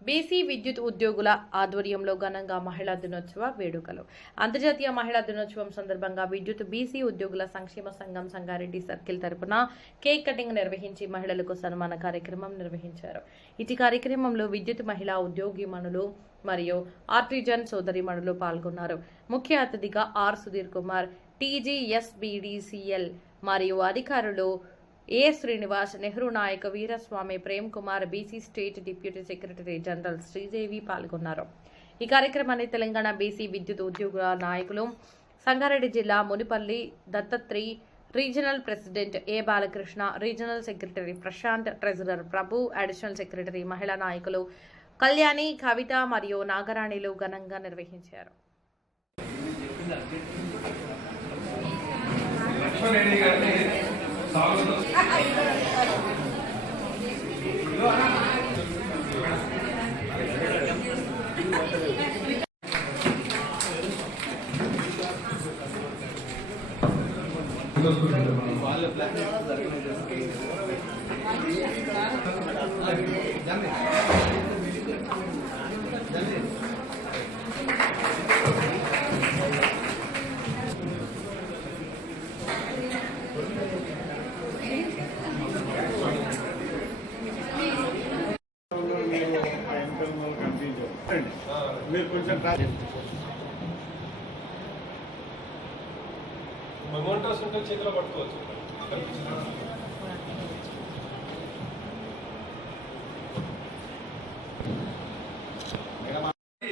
BC విద్యుత్ ఉద్యోగుల ఆధ్వర్యంలో ఘనంగా మహిళా దినోత్సవ వేడుకలు. అంతర్జాతీయ మహిళా దినోత్సవం సందర్భంగా విద్యుత్ బీసీ ఉద్యోగుల సంక్షేమ సంఘం సంగారెడ్డి సర్కిల్ తరపున కేక్ కటింగ్ నిర్వహించి మహిళలకు సన్మాన కార్యక్రమం నిర్వహించారు. ఇటు కార్యక్రమంలో విద్యుత్ మహిళా ఉద్యోగిమణులు మరియు ఆర్టిజన్ సోదరిమణులు పాల్గొన్నారు. ముఖ్య అతిథిగా ఆర్ సుధీర్ కుమార్, టీజీఎస్బీడీసీఎల్ మరియు అధికారులు A Srinivas, Nehru Nayak, Veeraswamy, Prem Kumar, BC state deputy secretary general Sridevi పాల్గొన్నారు. ఈ కార్యక్రమాన్ని తెలంగాణ బీసీ విద్యుత్ ఉద్యోగుల నాయకులు సంగారెడ్డి జిల్లా Munipalli Dattatri, regional president A Balakrishna, regional secretary Prashanth, treasurer Prabhu, additional secretary మహిళా నాయకులు కళ్యాణి, కవిత మరియు నాగరాణిలు ఘనంగా నిర్వహించారు. మీరు కొంచెం మెమోంటోస్ ఉంటే చేతిలో పట్టుకోవచ్చు.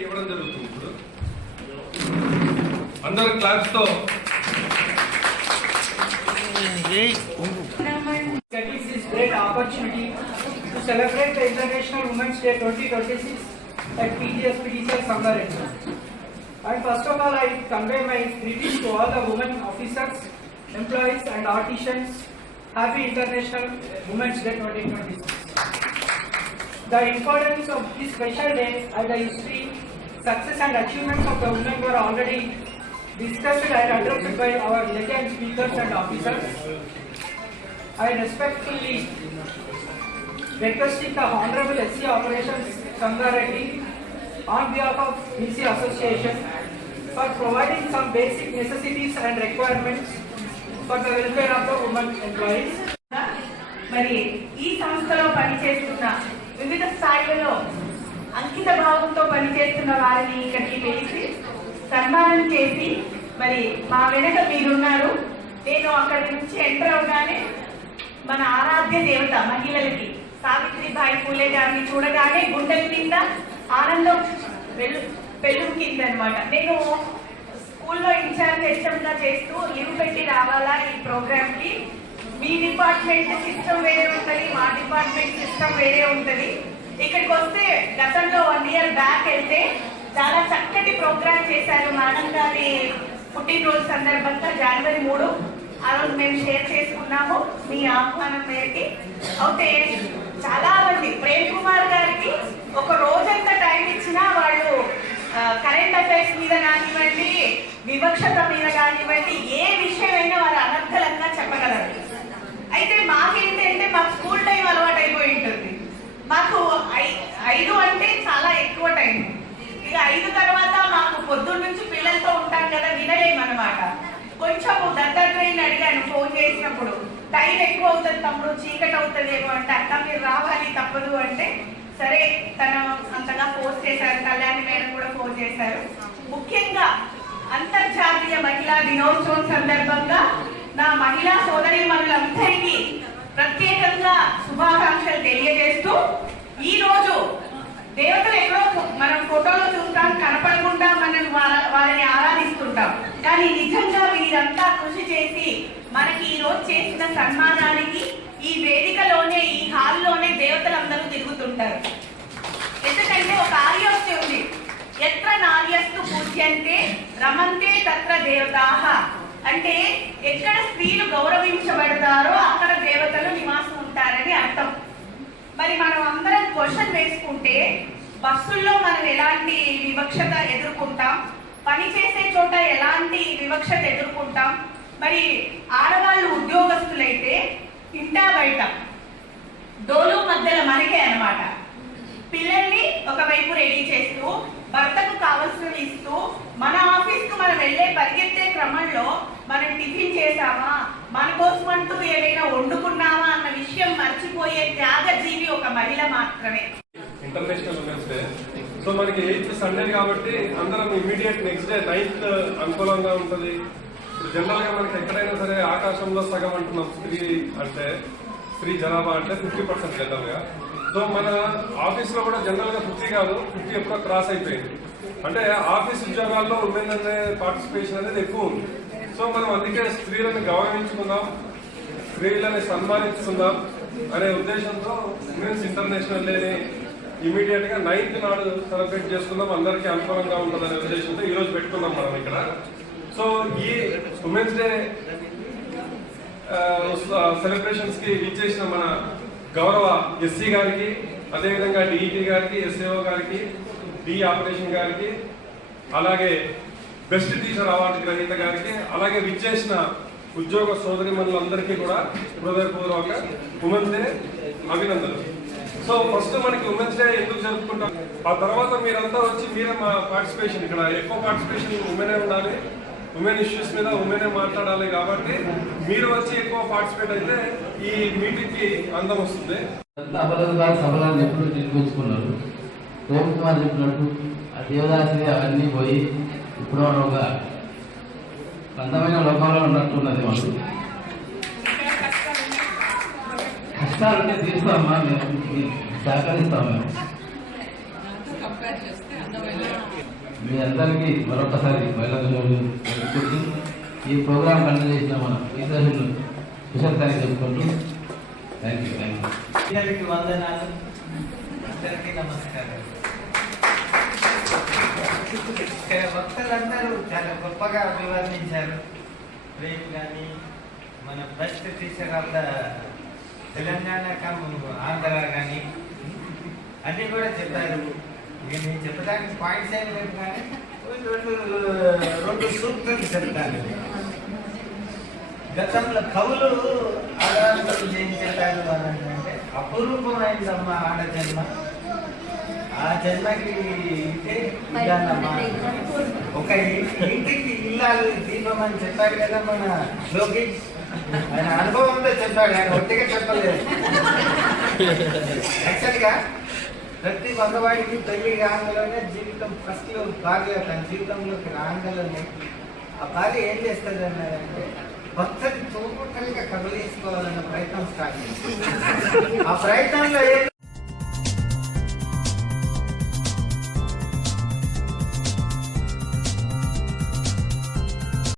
ఇవ్వడం జరుగుతుంది. ఇప్పుడు అందరు క్లాప్స్ తో great opportunity to celebrate the International Women's Day 2026 at TGSPDCL Sangareddy. And first of all, I convey my greetings to all the women officers, employees and artisans. Happy International Women's Day 2026. The importance of this special day and the history, success and achievements of the women were already discussed and addressed by our legend speakers and officers. I respectfully requesting the Honorable SC Operations Sangareddy on behalf of BC Association for providing some basic necessities and requirements for the welfare of the women employees. మరి ఈ సంస్థలో పనిచేస్తున్న వివిధ స్థాయిలలో అంకిత భావంతో పనిచేస్తున్న వారిని ఇక్కడికి పిలిచి సన్మానం చేసి, మరి మా వెనక మీరున్నారు. నేను అక్కడి నుంచి ఎంటర్ అవగానే మన ఆరాధ్య దేవత మహిళలకి సావిత్రిబాయి పూలే గారిని చూడగానే గుండెల కింద ఆనందం పెళ్ళుకింది అనమాట. నేను స్కూల్లో ఇన్ఛార్జ్ హెచ్ఎంగా చేస్తూ లీవ్ పెట్టి రావాలా ఈ ప్రోగ్రామ్ కి. మీ డిపార్ట్మెంట్ సిస్టమ్ వేరే ఉంటుంది, మా డిపార్ట్మెంట్ సిస్టమ్ వేరే ఉంటుంది. ఇక్కడికి వస్తే గతంలో 1 year బ్యాక్ వెళ్తే చాలా చక్కటి ప్రోగ్రామ్ చేశారు మేడం గారి పుట్టినరోజు సందర్భంగా January 3. ఆ రోజు మేము షేర్ చేసుకున్నాము మీ ఆహ్వానం మేరకి. అయితే చాలా మంది ప్రేమ్ కుమార్ గారికి ఒక రోజంతా టైం ఇచ్చినా వాళ్ళు కరెంట్ అఫైర్స్ మీద కానివ్వండి, వివక్షత మీద కానివ్వండి, ఏ విషయమైనా వారు అనర్గళంగా చెప్పగలరు. అయితే మాకేంటంటే మాకు స్కూల్ టైం అలవాటు అయిపోయి ఉంటుంది. మాకు 5 అంటే చాలా ఎక్కువ టైం. ఇక 5 తర్వాత మాకు పొద్దున్న నుంచి పిల్లలతో ఉంటాం కదా, వినలేమన్నమాట. కొంచెం దత్తాత్రేయుని అడిగాను ఫోన్ చేసినప్పుడు, టైం ఎక్కువ అవుతుంది తమ్ముడు, చీకటి అవుతుందేమో అంటే, అక్క మీరు రావాలి తప్పదు అంటే, సరే తను అంతగా ఫోన్ చేశారు. కళ్యాణి మేడం కూడా ఫోన్ చేశారు. ముఖ్యంగా అంతర్జాతీయ మహిళా దినోత్సవం సందర్భంగా నా మహిళా సోదరీమణులందరికీ ప్రత్యేకంగా శుభాకాంక్షలు తెలియజేస్తూ, ఈ రోజు దేవతలు ఎక్కడో మనం ఫోటోలో చూస్తాం, కనపడకుండా మనం వారిని ఆరాధిస్తుంటాం. కానీ నిజంగా వీరంతా కృషి చేసి మనకి ఈ రోజు చేసిన సన్మానానికి ఈ వేదికలోనే, ఈ హాల్లోనే దేవతలందరూ తిరుగుతుంటారు. ఎందుకంటే ఒక ఆర్యోక్తి ఉంది, ఎత్ర నార్యస్తు పూజ్యంతే రమంతే తత్ర దేవతాః. అంటే ఎక్కడ స్త్రీలు గౌరవించబడతారో అక్కడ దేవతలు నివాసం ఉంటారని అర్థం. మరి మనం అందరం క్వశ్చన్ వేసుకుంటే, బస్సుల్లో మనం ఎలాంటి వివక్షత ఎదుర్కొంటాం, పని చేసే చోట ఎలాంటి వివక్షత ఎదుర్కొంటాం, మరి ఆడవాళ్ళు ఉద్యోగస్తులైతే ఇంటా బయట డోలు మధ్యలో మనకే అన్నమాట. పిల్లల్ని ఒకవైపు రెడీ చేస్తూ భర్తకు కావాల్సినవి ఇస్తూ మన ఆఫీస్ కు మనం వెళ్ళే పరిగెత్తే క్రమంలో మనం టిఫిన్ చేసామా, మన కోసం అంటూ ఏదైనా వండుకున్నామా అన్న విషయం మర్చిపోయే త్యాగజీవి ఒక మహిళ మాత్రమే. International women's day. సో మనకి 8th సండే కాబట్టి అందరం ఇమీడియట్ నెక్స్ట్ డే 9th అనుకూలంగా ఉంటుంది. ఇప్పుడు జనరల్ గా మనకి ఎక్కడైనా సరే ఆకాశంలో సగం అంటున్నాం స్త్రీ జనాభా అంటే 50% జనరల్ గా. సో మన ఆఫీస్ లో కూడా జనరల్ గా 50 కాదు, 50 ఎప్పుడో క్రాస్ అయిపోయింది. అంటే ఆఫీస్ ఉద్యోగాల్లో ఉమెన్ అనే పార్టిసిపేషన్ అనేది ఎక్కువ ఉంది. సో మనం అందుకే స్త్రీలను గౌరవించుకుందాం, స్త్రీలని సన్మానించుకుందాం అనే ఉద్దేశంతో ఉమెన్స్ ఇంటర్నేషనల్ డేని ఇమీడియట్ గా 9th నాడు సెలబ్రేట్ చేసుకుందాం, అందరికీ అనుకూలంగా ఉంటుందనే ఉద్దేశంతో ఈ రోజు పెట్టుకున్నాం మనం ఇక్కడ. సో ఈ ఉమెన్స్ డే సెలబ్రేషన్స్ కి ఇచ్చేసిన మన గౌరవ ఎస్సీ గారికి, అదేవిధంగా డిఈటి గారికి, ఎస్ఏఓ గారికి, డి ఆపరేషన్ గారికి, అలాగే బెస్ట్ టీచర్ అవార్డు గ్రహీత గారికి, అలాగే విచ్చేసిన ఉద్యోగ సోదరిమణులందరికీ కూడా హృదయపూర్వక ఉమెన్స్ డే అభినందనలు. సో ఫస్ట్ మనకి ఉమెన్స్ డే ఎందుకు జరుపుకుంటాం, ఆ తర్వాత మీరంతా వచ్చి మీరే మా పార్టిసిపేషన్, ఇక్కడ ఎక్కువ పార్టిసిపేషన్ ఉమెనే ఉండాలి, ఉమెన్ ఇష్యూస్ మీద ఉమెనే మాట్లాడాలి. కాబట్టి మీరు వచ్చి ఎక్కువ పార్టిసిపేట్ అయితే ఈ మీటింగ్ కి అందం వస్తుంది. సఫలాన్ని ఎప్పుడు నిర్మించుకున్నారు. ప్రేమ్ కుమార్ చెప్పినట్టు ఆ దేవదాసి అవన్నీ పోయి ఇప్పుడు ఒక అందమైన లోకంలో ఉన్నట్టున్నది. వాళ్ళు కష్టాలుంటే తీస్తామా, మేము సహకరిస్తాం. మీ అందరికీ మరొకసారి మహిళా ఈ ప్రోగ్రాం కండక్ట్ చేసిన మన ఈశ్వరులు కుశలతాన్ని చెప్పుకుంటూ థ్యాంక్ యూ. పిల్లలకి వందనాలు, అందరికీ నమస్కారం. ఇక్కడ వక్తలందరూ చాలా గొప్పగా అభివర్ణించారు. ప్రేమ్ కానీ, మన best teacher of the Telangana Andhra కానీ అన్నీ కూడా చెప్పారు. ఇక నేను చెప్పడానికి పాయింట్స్ ఏం లేదు, కానీ రెండు సూక్తులు చెప్తాను. గతంలో కవులు ఆడవాళ్ళు ఏం చెప్పారు అంటే, అపురూపమైందమ్మా ఆడ జన్మ, ఆ జన్మకి ఇదే ఇదానమ్మా. ఒక ఇంటికి ఇల్లాలు దీపం అని చెప్పాడు కదా మన లోకేష్. ఆయన అనుభవంతో చెప్పాడు, ఆయన ఒట్టిగా చెప్పలేదు. యాక్చువల్గా ప్రతి మగవాడికి పెళ్లి రాగానే జీవితం ఫస్ట్ భార్య తన జీవితంలోకి రాగానే ఆ భార్య ఏం చేస్తుంది అన్నారంటే, భర్తని టోటల్గా కబలించుకోవాలన్న ప్రయత్నం స్టార్ట్ చేస్తుంది. ఆ ప్రయత్నంలో